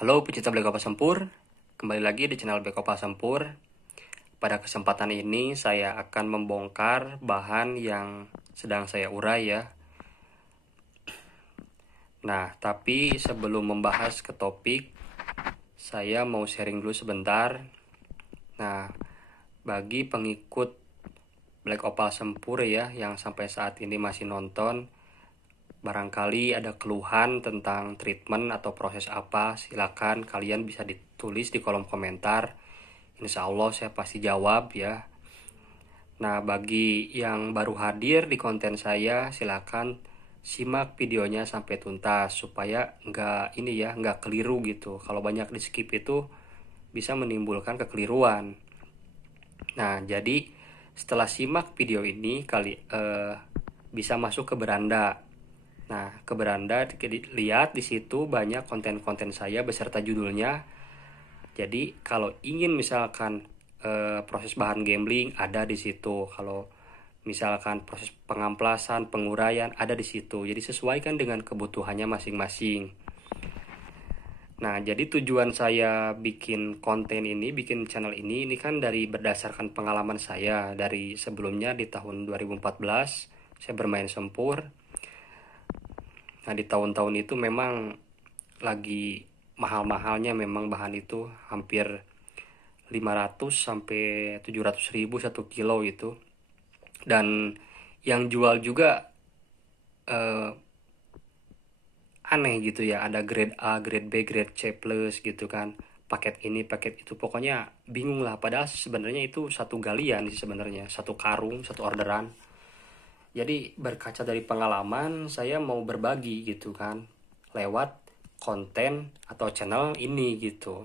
Halo pecinta Black Ops Sempur, kembali lagi di channel Black Ops Sempur. Pada kesempatan ini saya akan membongkar bahan yang sedang saya urai ya. Nah, tapi sebelum membahas ke topik, saya mau sharing dulu sebentar. Nah, bagi pengikut Black Ops Sempur ya yang sampai saat ini masih nonton, barangkali ada keluhan tentang treatment atau proses apa, silakan kalian bisa ditulis di kolom komentar. Insya Allah saya pasti jawab ya. Nah, bagi yang baru hadir di konten saya, silakan simak videonya sampai tuntas supaya nggak keliru gitu. Kalau banyak di skip itu bisa menimbulkan kekeliruan. Nah, jadi setelah simak video ini bisa masuk ke beranda. Nah, ke beranda lihat di situ banyak konten-konten saya beserta judulnya. Jadi kalau ingin misalkan proses bahan gambling ada di situ. Kalau misalkan proses pengamplasan, penguraian ada di situ. Jadi sesuaikan dengan kebutuhannya masing-masing. Nah, jadi tujuan saya bikin konten ini, bikin channel ini kan dari berdasarkan pengalaman saya dari sebelumnya di tahun 2014 saya bermain sempur. Nah, di tahun-tahun itu memang lagi mahal-mahalnya memang bahan itu hampir 500 sampai 700 ribu 1 kilo itu. Dan yang jual juga eh, aneh gitu ya, ada grade A, grade B, grade C plus gitu kan, paket ini paket itu, pokoknya bingung lah. Padahal sebenarnya itu satu galian sih, sebenarnya satu karung, satu orderan. Jadi berkaca dari pengalaman saya mau berbagi gitu kan lewat konten atau channel ini gitu.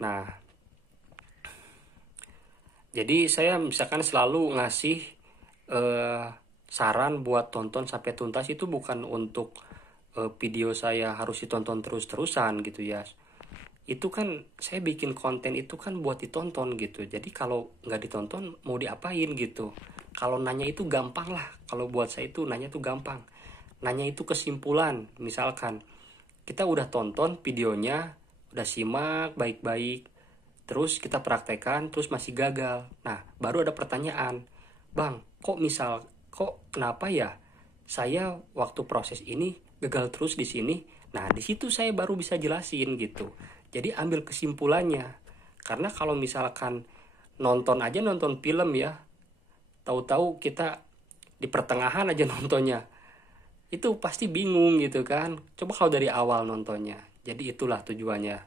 Nah, jadi saya misalkan selalu ngasih eh, saran buat tonton sampai tuntas, itu bukan untuk video saya harus ditonton terus-terusan gitu ya. Itu kan saya bikin konten itu kan buat ditonton gitu. Jadi kalau nggak ditonton mau diapain gitu. Kalau nanya itu gampang lah. Kalau buat saya itu nanya itu gampang. Nanya itu kesimpulan. Misalkan kita udah tonton videonya, udah simak baik-baik, terus kita praktekkan, terus masih gagal. Nah, baru ada pertanyaan, Bang, kok kenapa ya saya waktu proses ini gagal terus di sini? Nah, di situ saya baru bisa jelasin gitu. Jadi ambil kesimpulannya. Karena kalau misalkan nonton film ya, tahu-tahu kita di pertengahan aja nontonnya, itu pasti bingung gitu kan. Coba kalau dari awal nontonnya. Jadi itulah tujuannya.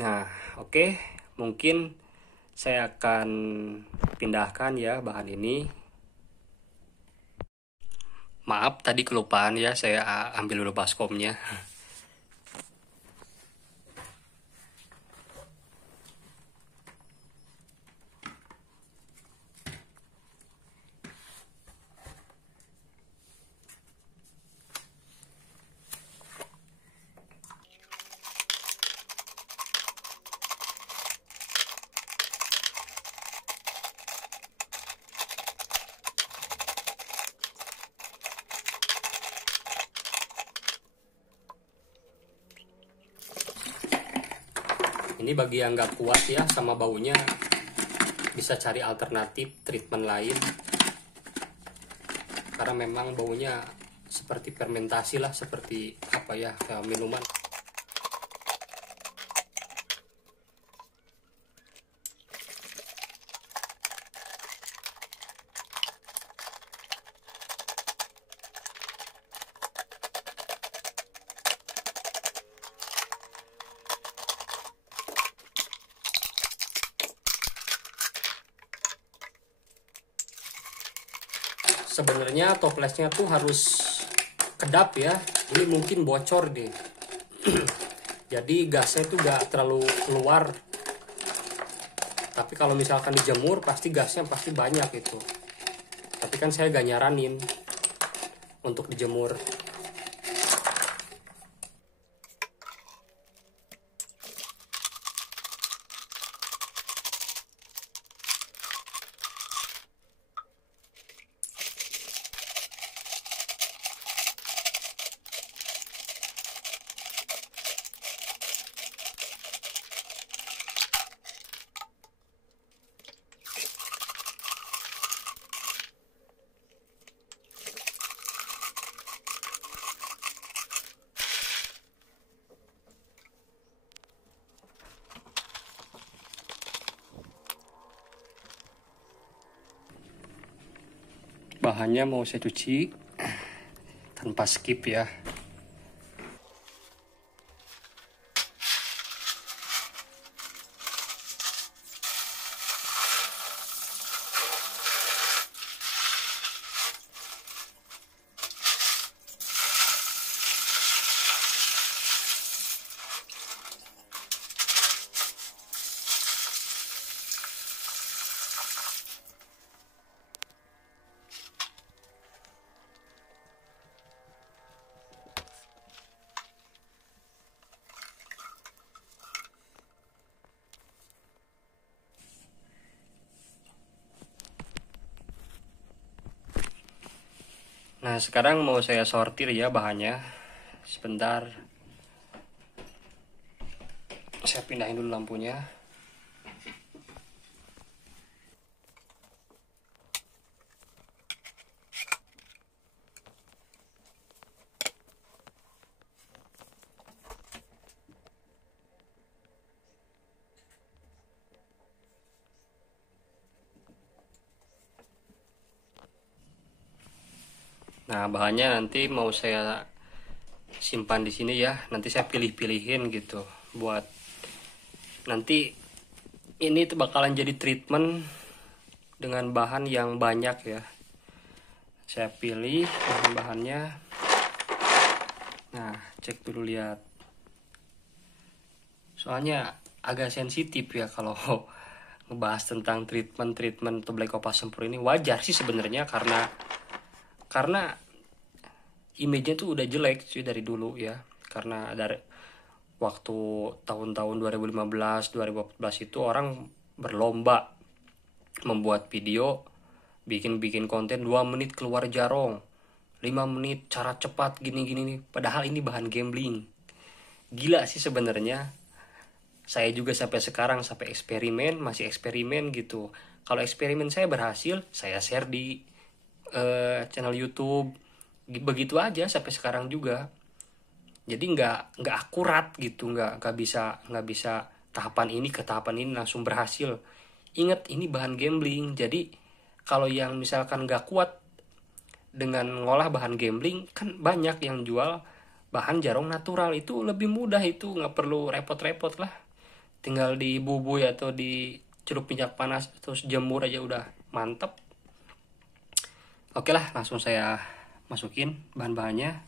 Nah, oke, mungkin saya akan pindahkan ya bahan ini. Maaf tadi kelupaan ya, saya ambil dulu baskomnya. Ini bagi yang nggak kuat ya sama baunya, bisa cari alternatif treatment lain. Karena memang baunya seperti fermentasi lah, seperti apa ya, kayak minuman. Sebenarnya toplesnya tuh harus kedap ya. Ini mungkin bocor deh. Jadi gasnya tuh gak terlalu keluar. Tapi kalau misalkan dijemur pasti gasnya pasti banyak itu. Tapi kan saya gak nyaranin untuk dijemur. Bahannya mau saya cuci tanpa skip ya. Nah, sekarang mau saya sortir ya bahannya. Sebentar. Saya pindahin dulu lampunya. Nah, bahannya nanti mau saya simpan di sini ya. Nanti saya pilih-pilihin gitu buat nanti ini bakalan jadi treatment dengan bahan yang banyak ya. Saya pilih bahan-bahannya. Nah, cek dulu lihat. Soalnya agak sensitif ya kalau ngebahas tentang treatment atau black opal sempur ini. Wajar sih sebenarnya karena image-nya tuh udah jelek sih dari dulu ya. Karena dari waktu tahun-tahun 2015, 2014 itu orang berlomba membuat video, bikin konten 2 menit keluar jarong, 5 menit cara cepat gini-gini nih. Padahal ini bahan gambling. Gila sih sebenarnya. Saya juga sampai sekarang sampai masih eksperimen gitu. Kalau eksperimen saya berhasil, saya share di channel YouTube. Begitu aja sampai sekarang juga. Jadi nggak akurat gitu, nggak bisa tahapan ini ke tahapan ini langsung berhasil. Ingat ini bahan gambling. Jadi kalau yang misalkan nggak kuat dengan ngolah bahan gambling, kan banyak yang jual bahan jarong natural, itu lebih mudah, itu nggak perlu repot-repot lah. Tinggal dibubui atau dicelup minyak panas terus jemur aja udah mantep. Oke lah, langsung saya masukin bahan-bahannya.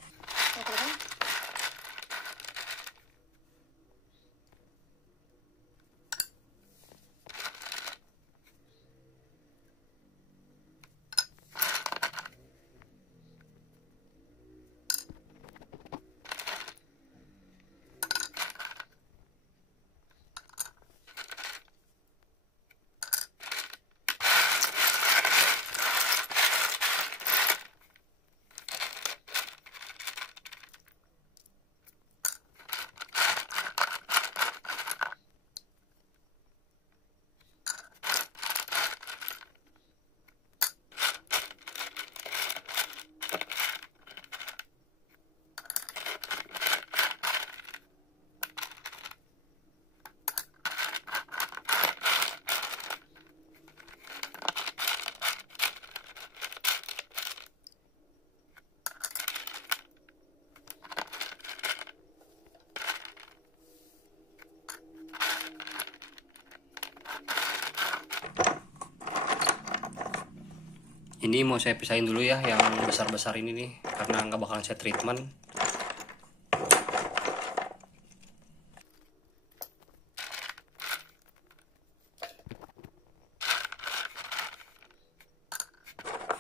Ini mau saya pisahin dulu ya yang besar-besar ini nih, karena nggak bakalan saya treatment.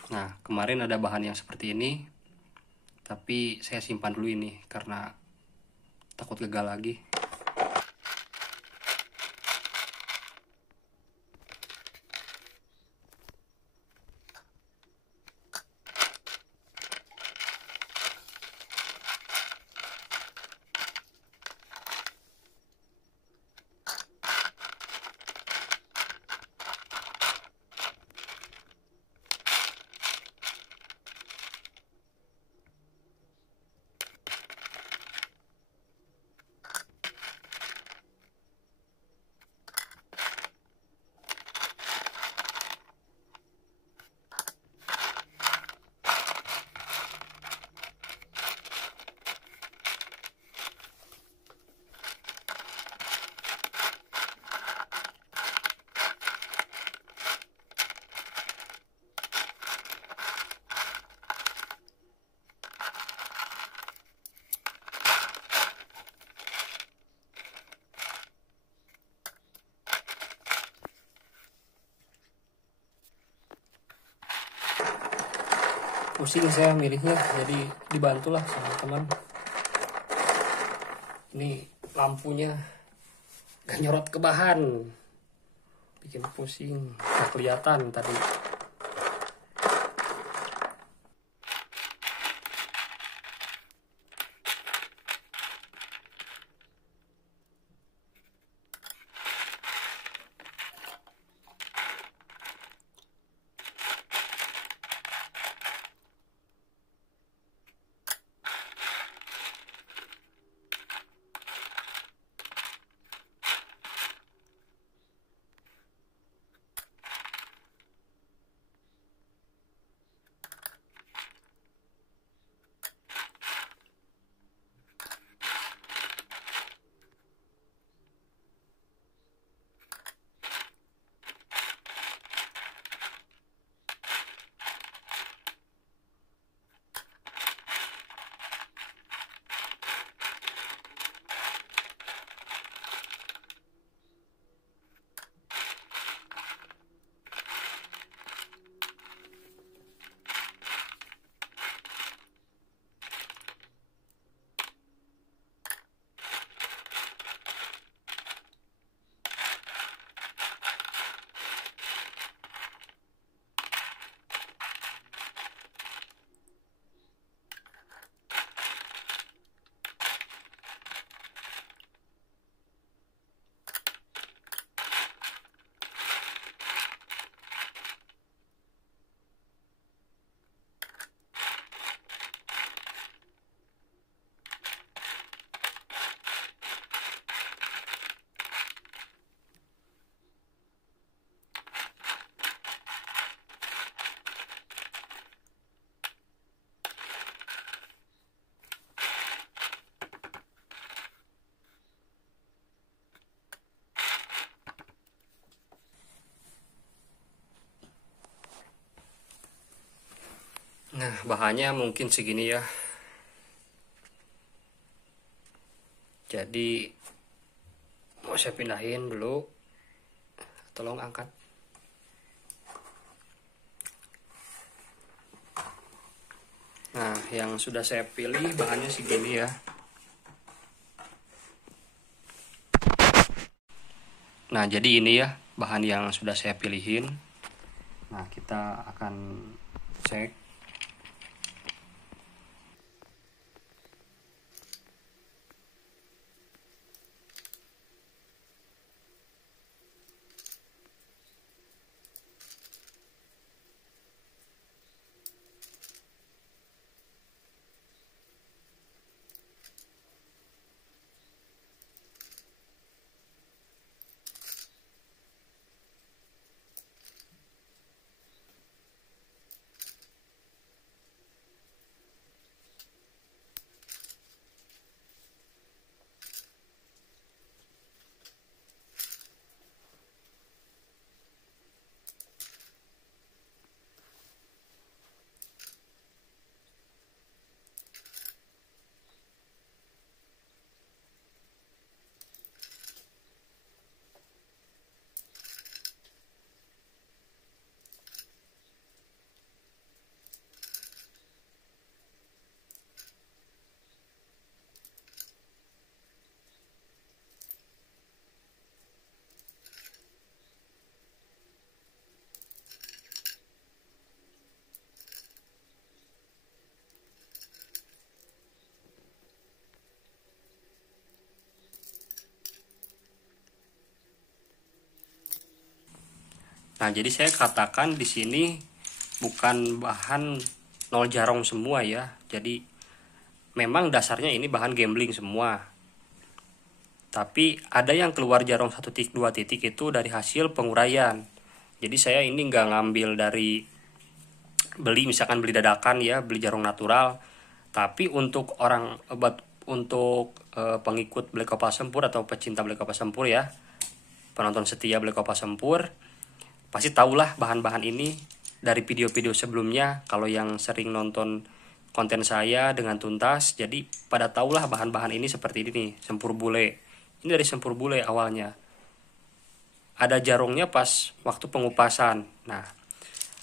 Nah, kemarin ada bahan yang seperti ini, tapi saya simpan dulu ini karena takut gagal lagi. pusing saya milihnya, jadi dibantulah sama teman. Ini lampunya gak nyorot ke bahan, bikin pusing, gak kelihatan tadi. Nah, bahannya mungkin segini ya. Jadi mau saya pindahin dulu. Tolong angkat. Nah, yang sudah saya pilih bahannya segini ya. Nah, jadi ini ya bahan yang sudah saya pilihin. Nah, kita akan cek. Nah, jadi saya katakan di sini bukan bahan nol jarong semua ya. Jadi memang dasarnya ini bahan gambling semua. Tapi ada yang keluar jarong 1 titik 2 titik itu dari hasil penguraian. Jadi saya ini nggak ngambil dari misalkan beli dadakan ya, beli jarong natural. Tapi untuk pengikut Black Opal Sempur atau pecinta Black Opal Sempur ya, penonton setia Black Opal Sempur, pasti tahulah bahan-bahan ini dari video-video sebelumnya. Kalau yang sering nonton konten saya dengan tuntas, jadi pada tahulah bahan-bahan ini seperti ini, sempur bule. Ini dari sempur bule awalnya. Ada jarongnya pas waktu pengupasan. Nah,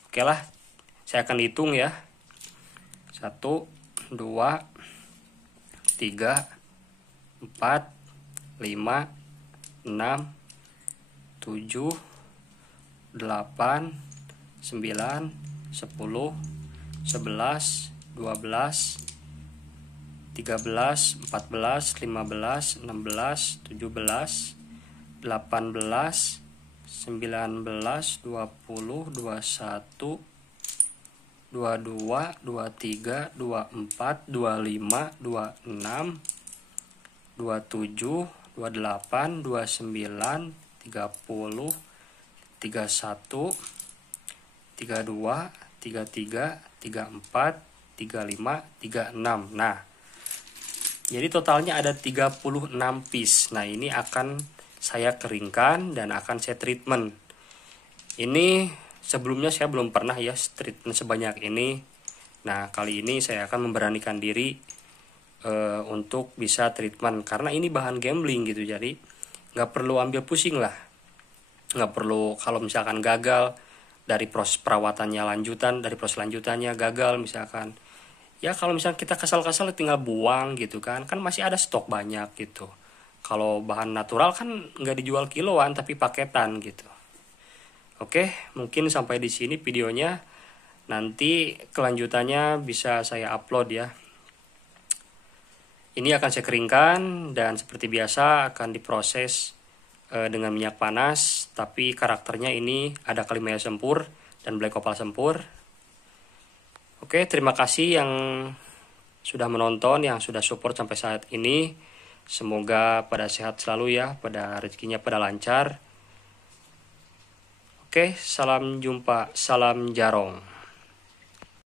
oke lah, saya akan hitung ya. 1, 2, 3, 4, 5, 6, 7, 8, 9, 10, 11, 12, 13, 14, 15, 16, 17, 18, 19, 20, 21, 22, 23, 24, 25, 26, 27, 28, 29, 30, 31, 32, 33, 34, 35, 36. Nah, jadi totalnya ada 36 piece. Nah, ini akan saya keringkan dan akan saya treatment. Ini sebelumnya saya belum pernah ya treatment sebanyak ini. Nah, kali ini saya akan memberanikan diri untuk bisa treatment, karena ini bahan gambling gitu. Jadi nggak perlu ambil pusing lah, nggak perlu kalau misalkan gagal dari proses perawatannya lanjutan, dari proses lanjutannya gagal misalkan, ya kalau misalkan kita kesal-kesal tinggal buang gitu kan masih ada stok banyak gitu. Kalau bahan natural kan nggak dijual kiloan tapi paketan gitu. Oke, mungkin sampai di sini videonya. Nanti kelanjutannya bisa saya upload ya. Ini akan saya keringkan dan seperti biasa akan diproses dengan minyak panas. Tapi karakternya ini ada Kalimaya Sempur dan Black Opal Sempur. Oke, terima kasih yang sudah menonton, yang sudah support sampai saat ini. Semoga pada sehat selalu ya, pada rezekinya pada lancar. Oke, salam jumpa, salam jarong.